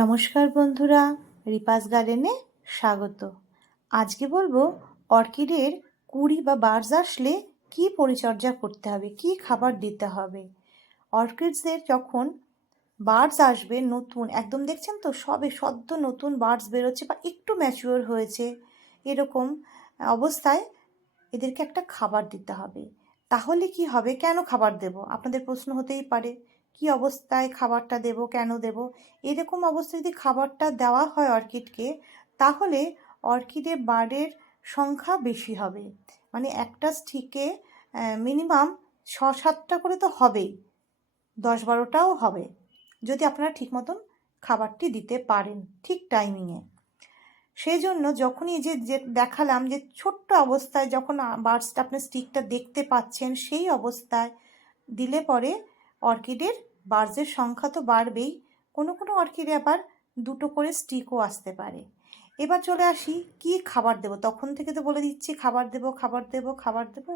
নমস্কার বন্ধুরা, রিপাস গার্ডেনে স্বাগত। আজকে বলবো অর্কিডের কুড়ি বা বার্স আসলে কি পরিচর্যা করতে হবে, কি খাবার দিতে হবে। অর্কিডসদের যখন বার্ডস আসবে নতুন, একদম দেখছেন তো সবে সদ্য নতুন বার্ডস বেরোচ্ছে বা একটু ম্যাচিওর হয়েছে, এরকম অবস্থায় এদেরকে একটা খাবার দিতে হবে। তাহলে কি হবে, কেন খাবার দেব, আপনাদের প্রশ্ন হতেই পারে কি অবস্থায় খাবারটা দেব, কেন দেব। এরকম অবস্থায় যদি খাবারটা দেওয়া হয় অর্কিডকে, তাহলে অর্কিডে বার্ডের সংখ্যা বেশি হবে। মানে একটা স্টিকে মিনিমাম 6-7টা করে তো হবেই, 10-12টাও হবে, যদি আপনারা ঠিক মতন খাবারটি দিতে পারেন ঠিক টাইমিংয়ে। সেই জন্য যখনই যে দেখালাম যে ছোট্ট অবস্থায় যখন বার্ডসটা আপনার স্টিকটা দেখতে পাচ্ছেন, সেই অবস্থায় দিলে পরে অর্কিডের বার্ডসের সংখ্যা তো বাড়বেই, কোনো কোনো অর্কিডে আবার 2টো করে স্টিকও আসতে পারে। এবার চলে আসি কি খাবার দেব। তখন থেকে তো বলে দিচ্ছি খাবার দেব খাবার দেব খাবার দেব,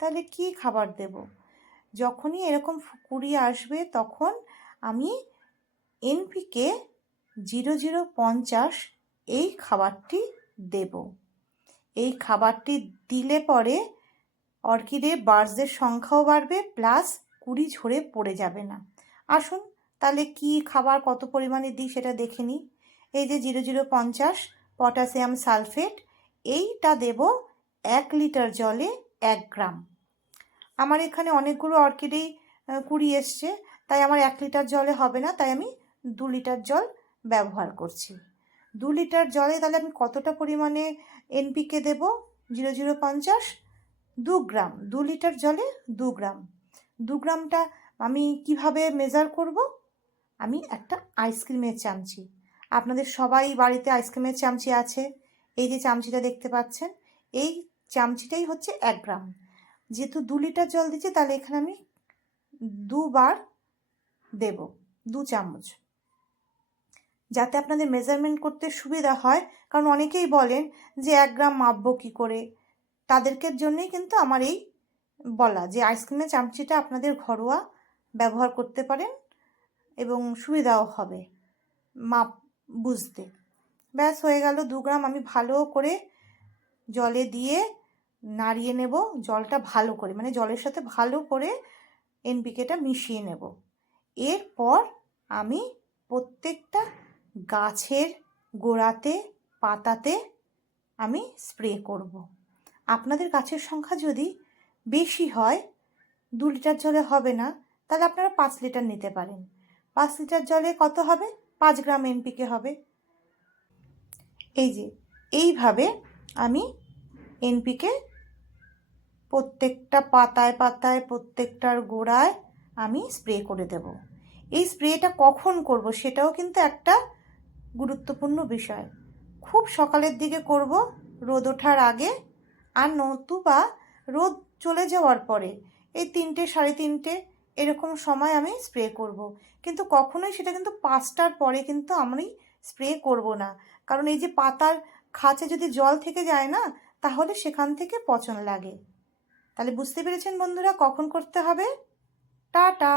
তাহলে কি খাবার দেব। যখনই এরকম কুড়ি আসবে তখন আমি এনপিকে 0050 এই খাবারটি দেব। এই খাবারটি দিলে পরে অর্কিডের বার্ডসের সংখ্যাও বাড়বে, প্লাস কুড়ি ঝরে পড়ে যাবে না। আসুন তাহলে কি খাবার কত পরিমাণে দিই সেটা দেখে নিই। এই যে 0050 পটাশিয়াম সালফেট, এইটা দেব 1 লিটার জলে 1 গ্রাম। আমার এখানে অনেকগুলো অর্কিডেই কুড়ি এসছে, তাই আমার 1 লিটার জলে হবে না, তাই আমি 2 লিটার জল ব্যবহার করছি। 2 লিটার জলে তাহলে আমি কতটা পরিমাণে এনপিকে দেব, 0050 2 গ্রাম, 2 লিটার জলে 2 গ্রাম। 2 গ্রামটা আমি কিভাবে মেজার করব, আমি একটা আইসক্রিমের চামচি, আপনাদের সবাই বাড়িতে আইসক্রিমের চামচি আছে, এই যে চামচিটা দেখতে পাচ্ছেন, এই চামচিটাই হচ্ছে 1 গ্রাম। যেহেতু 2 লিটার জল দিচ্ছি, তাহলে এখানে আমি 2 বার দেব, 2 চামচ, যাতে আপনাদের মেজারমেন্ট করতে সুবিধা হয়। কারণ অনেকেই বলেন যে 1 গ্রাম মাপবো কী করে, তাদেরকে জন্যই কিন্তু আমার এই বলা যে আইসক্রিমের চামচিটা আপনাদের ঘরোয়া ব্যবহার করতে পারেন এবং সুবিধাও হবে মাপ বুঝতে। ব্যাস হয়ে গেল 2 গ্রাম। আমি ভালো করে জলে দিয়ে নাড়িয়ে নেব, জলটা ভালো করে, মানে জলের সাথে ভালো করে এনপিকেটা মিশিয়ে নেব। এরপর আমি প্রত্যেকটা গাছের গোড়াতে, পাতাতে আমি স্প্রে করব। আপনাদের গাছের সংখ্যা যদি বেশি হয়, 2 লিটার জলে হবে না, তাহলে আপনারা 5 লিটার নিতে পারেন। 5 লিটার জলে কত হবে, 5 গ্রাম এনপিকে হবে। এই যে এইভাবে আমি এনপিকে প্রত্যেকটা পাতায় পাতায়, প্রত্যেকটার গোড়ায় আমি স্প্রে করে দেব। এই স্প্রেটা কখন করব সেটাও কিন্তু একটা গুরুত্বপূর্ণ বিষয়। খুব সকালের দিকে করব, রোদ ওঠার আগে, আর নতুবা রোদ চলে যাওয়ার পরে এই 3টে 3:30 এরকম সময় আমি স্প্রে করব। কিন্তু কখনোই সেটা কিন্তু 5টার পরে কিন্তু আমি স্প্রে করব না, কারণ এই যে পাতার খাঁচে যদি জল থেকে যায় না, তাহলে সেখান থেকে পচন লাগে। তাহলে বুঝতে পেরেছেন বন্ধুরা কখন করতে হবে। টাটা।